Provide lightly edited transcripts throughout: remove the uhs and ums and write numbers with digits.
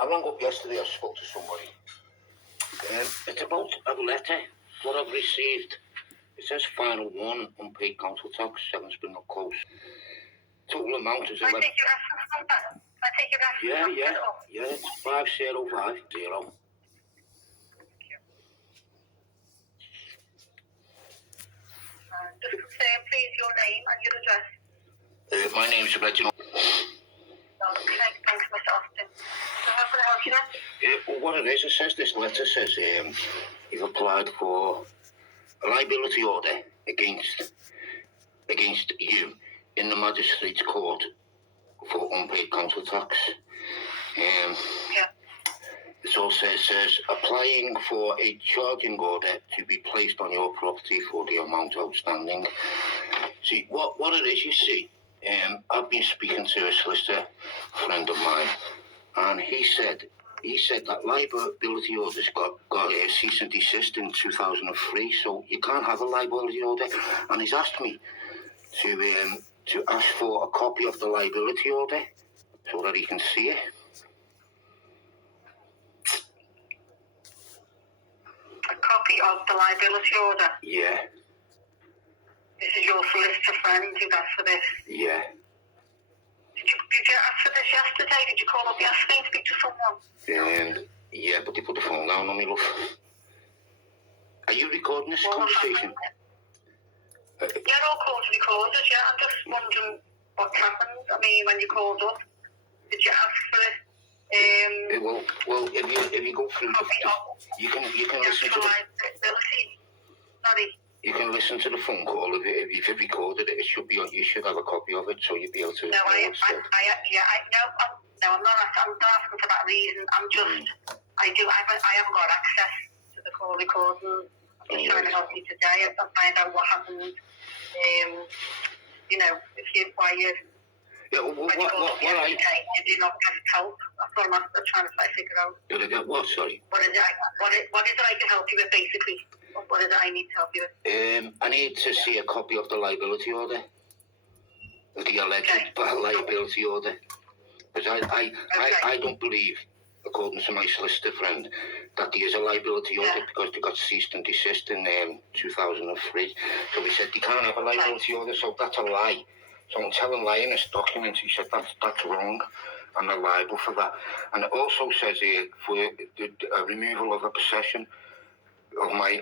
I rang up yesterday, I spoke to somebody. It's about a letter, what I've received. It says final one, unpaid council tax, 7 Spindle Close. Total amount is... I take your reference number. I take your reference number. Yeah, it's 5050. Just confirm, please, your name and your address. My name's Reginald. Okay, thanks, Mr. Austin. So how can I help you then? Well, what it is, it says, this letter says you've applied for a liability order against you in the magistrate's court for unpaid council tax. Yeah. It also says applying for a charging order to be placed on your property for the amount outstanding. See, what it is, you see, I've been speaking to a solicitor friend of mine, and he said that liability order's got a cease and desist in 2003, so you can't have a liability order. And he's asked me to ask for a copy of the liability order so that he can see it. A copy of the liability order? Yeah. This is your solicitor friend who asked for this? Yeah. Did you ask for this yesterday? Did you call up yesterday and speak to someone? Yeah, but they put the phone down on me, love. Are you recording this conversation? Yeah, all calls recorded, yeah. I'm just wondering what happened. I mean, when you called up, did you ask for it? Well, if you go through you can listen to you can listen to the phone call. If you've recorded it, it should be on. You should have a copy of it, so you'll be able to. No, I'm not asking for that reason. I'm just, I haven't got access to the call recording. I'm just trying to help you today and find out what happened. Why you. Yeah, well, what I... You do not get help. That's what I'm trying to figure out. Did I get what, sorry? What is it I can help you with, basically? What is it I need to help you with? I need to see a copy of the liability order. The alleged liability order. Because I don't believe, according to my solicitor friend, that there is a liability order because they got ceased and desist in 2003. So he said they can't have a liability order, so that's a lie. So I'm telling lie in this document. He said that's wrong, and they're liable for that. And it also says here for the removal of a possession of my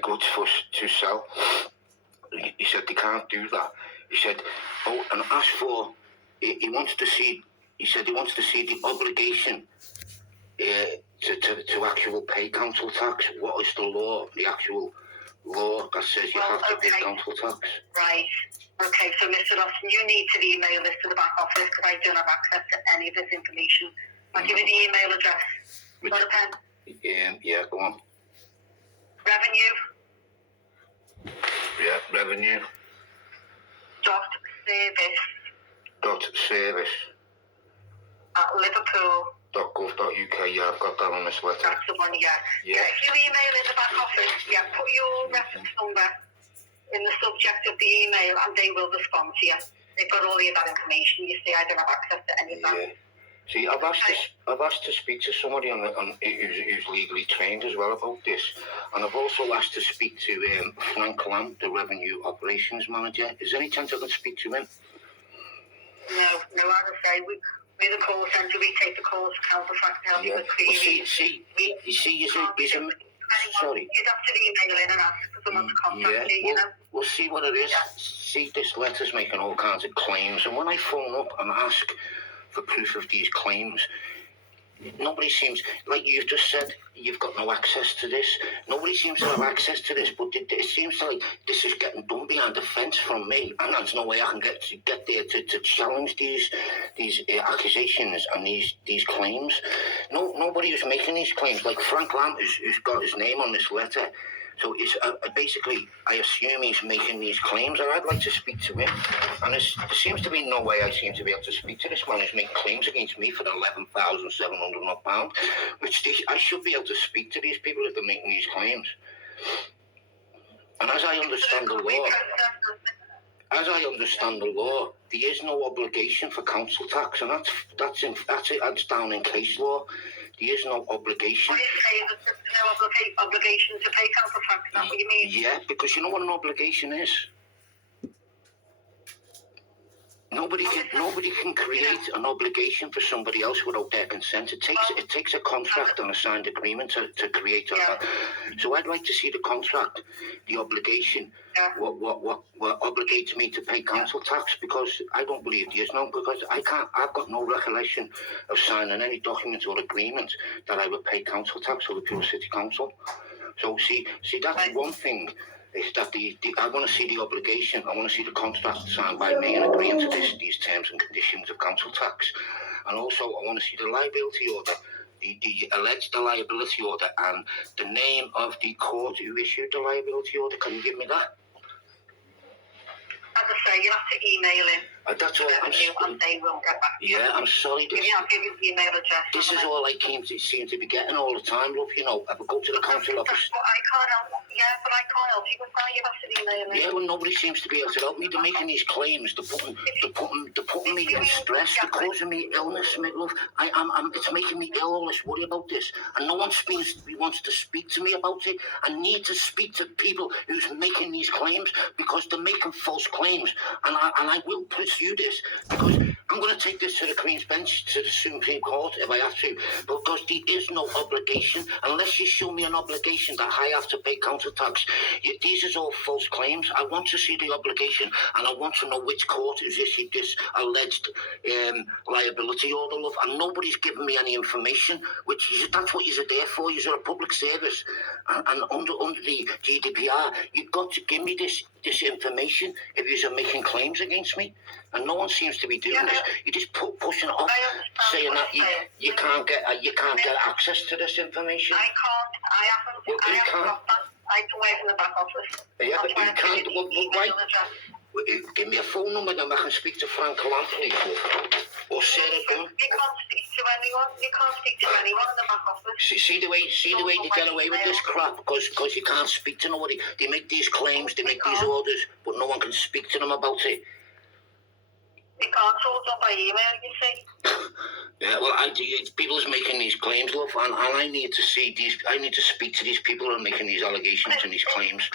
goods to sell. He said they can't do that. He said, and ask for. He wants to see. He said he wants to see the obligation to actual pay council tax. What is the law? The actual law that says you have to pay council tax. Right. Okay, so Mr. Austin, you need to email this to the back office because I don't have access to any of this information. I'll give you the email address. Got a pen? Yeah, go on. Revenue. Yeah, revenue. .service. At Liverpool.gov.uk. Yeah, I've got that on this letter. That's the one, yeah. If you email in the back office, put your reference number in the subject of the email and they will respond to you. They've got all of that information. You see, I don't have access to any of that. Yeah. See, I've asked to speak to somebody who's legally trained as well about this, and I've also asked to speak to Frank Lamb, the Revenue Operations Manager. Is there any chance I can speak to him? No, as I say, we're the call centre. We take the calls to council tax to help you with queries. Sorry. You'd have to email in and ask for someone to contact you, We'll see what it is. Yeah. See, this letter's making all kinds of claims, and when I phone up and ask for proof of these claims, nobody seems, like you've just said, you've got no access to this. Nobody seems to have access to this, but it seems like this is getting done behind the fence from me, and there's no way I can get there to challenge these accusations and these claims. Nobody who's making these claims, like Frank Lamb, who's got his name on this letter. So it's basically, I assume he's making these claims, and I'd like to speak to him. And there seems to be no way I seem to be able to speak to this man who's making claims against me for £11,700, which I should be able to speak to these people if they're making these claims. And as I understand the law, as I understand the law, there is no obligation for council tax, and that's down in case law. There is no obligation. What are you saying? There's no obligation to pay council tax? Is that what you mean? Yeah, because you know what an obligation is. Nobody can create an obligation for somebody else without their consent. It takes a contract and a signed agreement to create So I'd like to see the contract, the obligation, what obligates me to pay council tax, because I don't believe there is none, because I've got no recollection of signing any document or agreement that I would pay council tax for the Pure City Council. So see that's one thing. Is that I want to see the obligation, I want to see the contract signed by me and agreeing to these terms and conditions of council tax. And also I want to see the liability order, the alleged liability order, and the name of the court who issued the liability order. Can you give me that? As I say, you'll have to email him. That's all. And they will get back to you. Yeah, I'm sorry. I'll give you the email address. This is all I seem to be getting all the time, love. You know, I would go to the council office. But I can't help. Yeah, but I can't help you. But now you have to email him. Yeah, well, nobody seems to be able to help me. They're making these claims. They're putting me in stress. They're causing me illness, my love. It's making me ill. All this worry about this, and no one wants to speak to me about it. I need to speak to people who's making these claims, because they're making false claims, and I will pursue this, because I'm going to take this to the Queen's Bench, to the Supreme Court, if I have to, because there is no obligation, unless you show me an obligation that I have to pay council tax. These are all false claims. I want to see the obligation, and I want to know which court has issued this alleged liability order, love, and nobody's given me any information, that's what you're there for. You're a public service, and under the GDPR, you've got to give me this information if you're making claims against me, and no one seems to be doing this. You're just pushing it off, saying that you can't get access to this information. I can't. I haven't got that. I can wait in the back office. Yeah, but you can't. Why? Give me a phone number, then I can speak to Frank Lamb, please, or Sarah Gunn. You can't speak to anyone. You can't speak to anyone in the back office. See the way they get away with this crap, because you can't speak to nobody. They make these claims, they make these orders, but no one can speak to them about it. You can't hold on by email, you see. Yeah, well, people's making these claims, love, and I need to see these. I need to speak to these people who are making these allegations and these claims,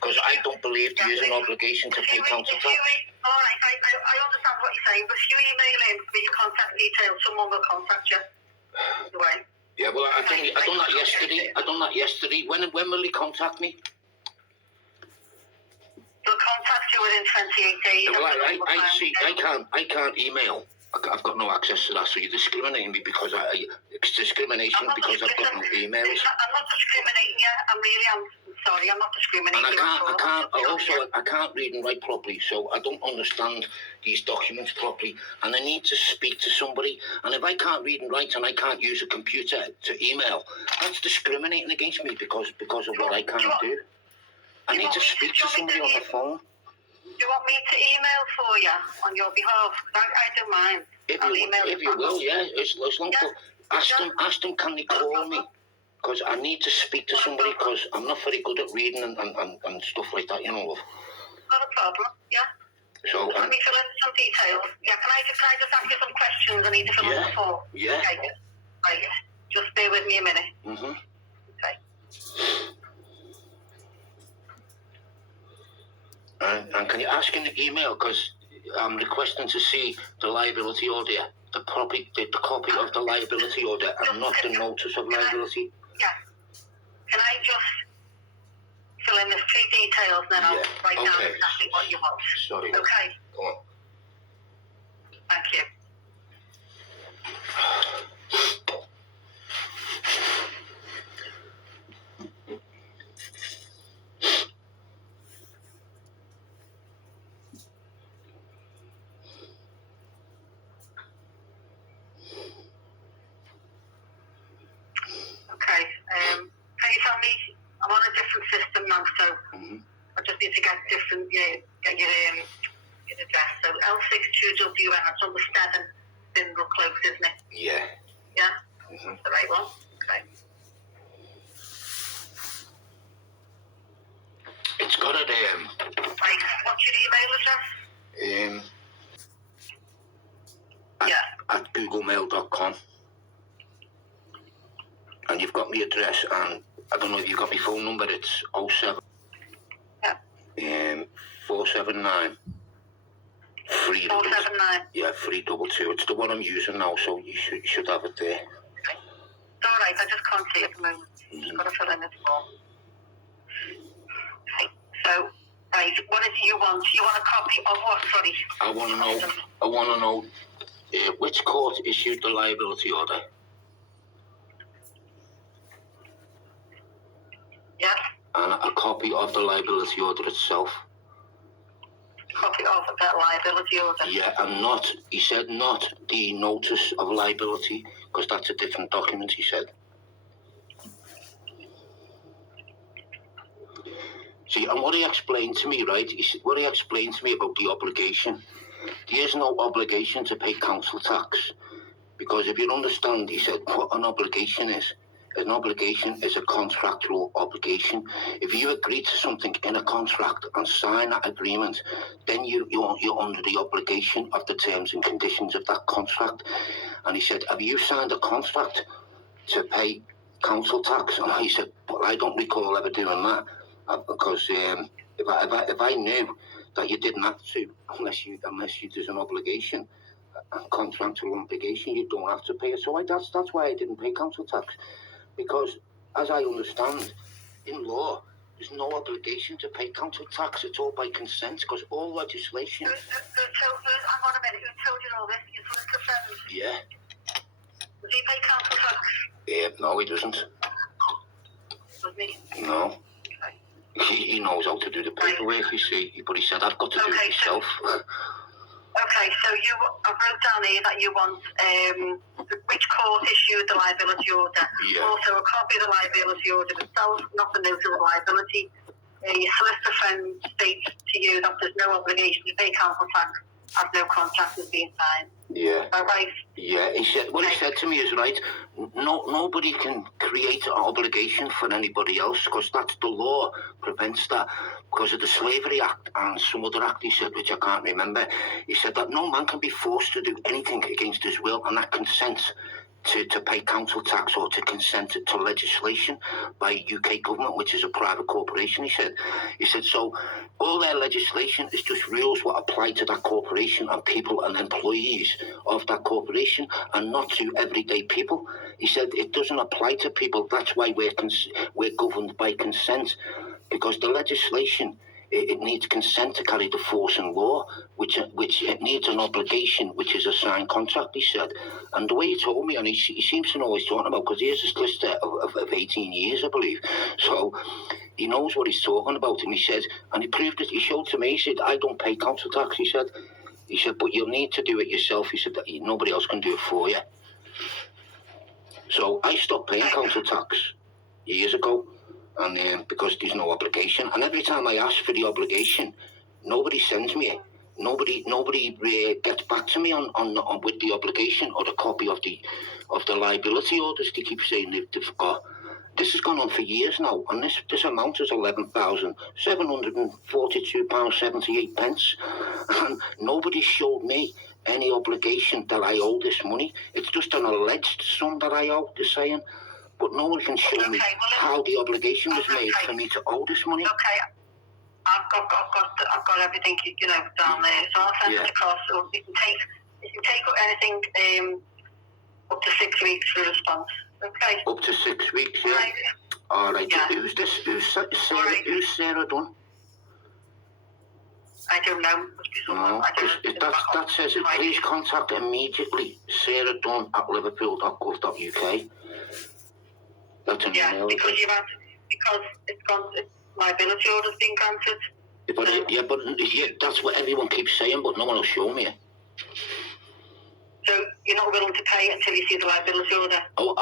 because I don't believe there is an obligation to pay council tax. All right, I understand what you're saying, but if you email him with your contact details, someone will contact you. Anyway. Yeah, well, I done that yesterday. I done that yesterday. When will he contact me? They'll contact you within 28 days. Well, I can't email. I've got no access to that, so you're discriminating me because it's discrimination because I've got no emails. I'm not discriminating you. I'm sorry, I'm not discriminating and you. I can't read and write properly, so I don't understand these documents properly, and I need to speak to somebody. And if I can't read and write and I can't use a computer to email, that's discriminating against me because of what I can't do. I need to speak to somebody on the phone. Do you want me to email for you on your behalf? I don't mind. If you will, yeah. As long as ask them, can they call me? Because I need to speak to somebody, because I'm not very good at reading and stuff like that, you know, love. Not a problem, yeah. So let me fill in some details. Yeah, can I just ask you some questions? I need to fill in the form. Yeah. Okay, right. Just bear with me a minute. Mm-hmm. Okay. And can you ask in the email, because I'm requesting to see the liability order, the copy of the liability order, and not the notice of liability. Yeah. Can I just fill in the few details, then I'll write down exactly what you want. Sorry. Okay. Go on. Thank you. Okay. Can you tell me? I'm on a different system now, so I just need to get get your address. So L62WN, that's number 7, Bindle Close, isn't it? Yeah. Yeah. Mm-hmm. The right one. Okay. It's got it. Right. What's your email address? googlemail.com. And you've got my address, and I don't know if you've got my phone number. It's 07 479 479. Yeah, 322. It's the one I'm using now, so you should have it there. Okay. It's all right. I just can't see at the moment. Just got to fill in this form. Okay. So, right. What is it you want? You want a copy of what? Sorry. I want to know which court issued the liability order. Yes. And a copy of the liability order itself. Copy of that liability order. Yeah, and he said not the notice of liability, because that's a different document, he said. See, and what he explained to me, right, what he explained to me about the obligation, there is no obligation to pay council tax, because if you understand, he said, what an obligation is a contractual obligation. If you agree to something in a contract and sign that agreement, then you're under the obligation of the terms and conditions of that contract. And he said, have you signed a contract to pay council tax? And I said, well, I don't recall ever doing that, because if I knew that you didn't have to, unless there's an obligation, a contractual obligation, you don't have to pay it. So that's why I didn't pay council tax. Because, as I understand, in law, there's no obligation to pay council tax. It's all by consent, because all legislation... Hang on a minute. Who told you all this? Your solicitor friend? Yeah. Does he pay council tax? No, he doesn't. Does he? No. Okay. He knows how to do the paperwork, you see. But he said, I've got to do it myself. Okay, so I wrote down here that you want which court issued the liability order. Yeah. Also a copy of the liability order itself, not the notice of liability. Your solicitor friend states to you that there's no obligation to pay council tax as no contract is being signed. Yeah. Is that right? Yeah, he said, what he said to me is right. Nobody can create an obligation for anybody else, because that's the law prevents that, because of the Slavery Act and some other act, he said, which I can't remember. He said that no man can be forced to do anything against his will, and that consent to pay council tax or to consent to legislation by UK government, which is a private corporation, he said. He said, so all their legislation is just rules what apply to that corporation and people and employees of that corporation, and not to everyday people. He said it doesn't apply to people. That's why we're governed by consent, because the legislation, it needs consent to carry the force in law, which it needs an obligation, which is a signed contract, he said. And the way he told me, and he seems to know what he's talking about, because he is a solicitor of 18 years, I believe. So he knows what he's talking about. And he said, and he proved it, he showed to me, he said, I don't pay council tax, he said, but you'll need to do it yourself. He said, that nobody else can do it for you. So I stopped paying council tax years ago. And because there's no obligation, and every time I ask for the obligation, nobody sends me it. Nobody gets back to me on with the obligation or the copy of the liability orders. They keep saying they've got. This has gone on for years now, and this amount is £11,742.78, and nobody showed me any obligation that I owe this money. It's just an alleged sum that I owe, they're saying. But no one can show me how the obligation was made for me to owe this money. Okay, I've got everything, down there. So I'll send it across. So you can take anything up to 6 weeks for a response. Okay. Up to 6 weeks, yeah. Right. All right. Yeah. Who's this? Who's Sarah Dunn? I don't know. No, that says please contact immediately Sarah Dunn at liverpool.gov.uk. That's an email. Because it's liability order's been granted. But that's what everyone keeps saying, but no one will show me it. So you're not willing to pay until you see the liability order? Oh,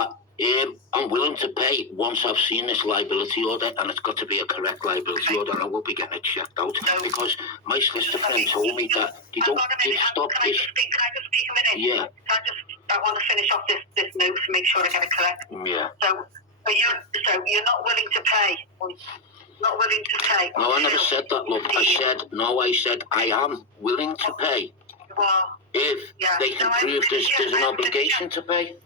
I'm willing to pay once I've seen this liability order, and it's got to be a correct liability order, and I will be getting it checked out, because my solicitor friend told me that they stop this. Can I just speak a minute? Yeah. I want to finish off this note to make sure I get it correct. Yeah. So you're not willing to pay? Not willing to pay? No, I never said that, look. I said I am willing to pay. Well, if they can prove there's an obligation to pay.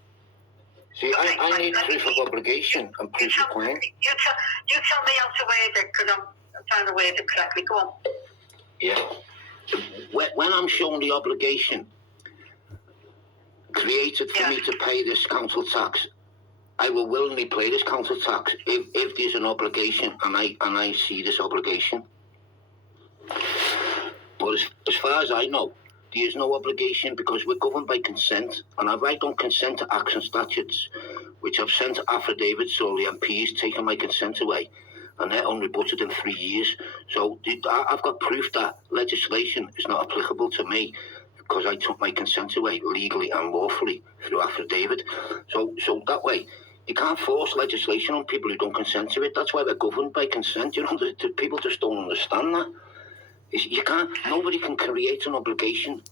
See, I need proof of obligation and proof of claim. You tell me how to word it, because I'm trying to word it correctly. Go on. Yeah. When I'm shown the obligation created for me to pay this council tax, I will willingly pay this council tax if there's an obligation and I see this obligation. But as far as I know, there is no obligation because we're governed by consent, and I don't consent to acts and statutes, which I've sent affidavits, so the MP's taken my consent away, and they're unrebutted in 3 years. So I've got proof that legislation is not applicable to me because I took my consent away legally and lawfully through affidavit. So that way, you can't force legislation on people who don't consent to it. That's why we're governed by consent. You know, the people just don't understand that. You can't. Nobody can create an obligation.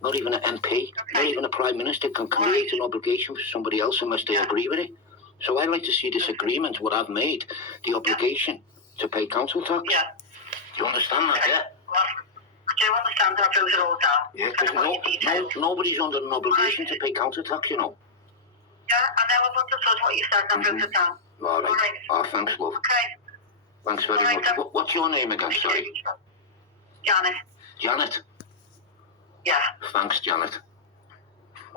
Not even an MP, not even a Prime Minister can create an obligation for somebody else unless they agree with it. So I'd like to see this agreement, what I've made, the obligation to pay council tax. Yeah. Do you understand that? Yeah. Well, I do understand that. I've wrote it all down. Yeah, because nobody's under an obligation to pay council tax, you know. Yeah, I never understood what you said. I've wrote it down. All right. Oh, thanks, love. Okay. Thanks very much. What's your name again, sorry? Janet. Janet? Yeah. Thanks, Janet.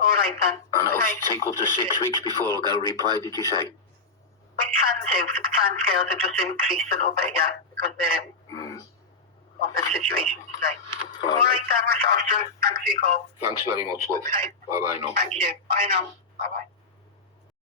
All right then. And it'll take up to 6 weeks before I'll get a reply, did you say? We can do. The time scales have just increased a little bit, yeah, because of the situation today. All right then, Mr. Austin. Thanks for your call. Thanks very much, love. Okay. Bye-bye now. Thank you. Bye now. Bye-bye.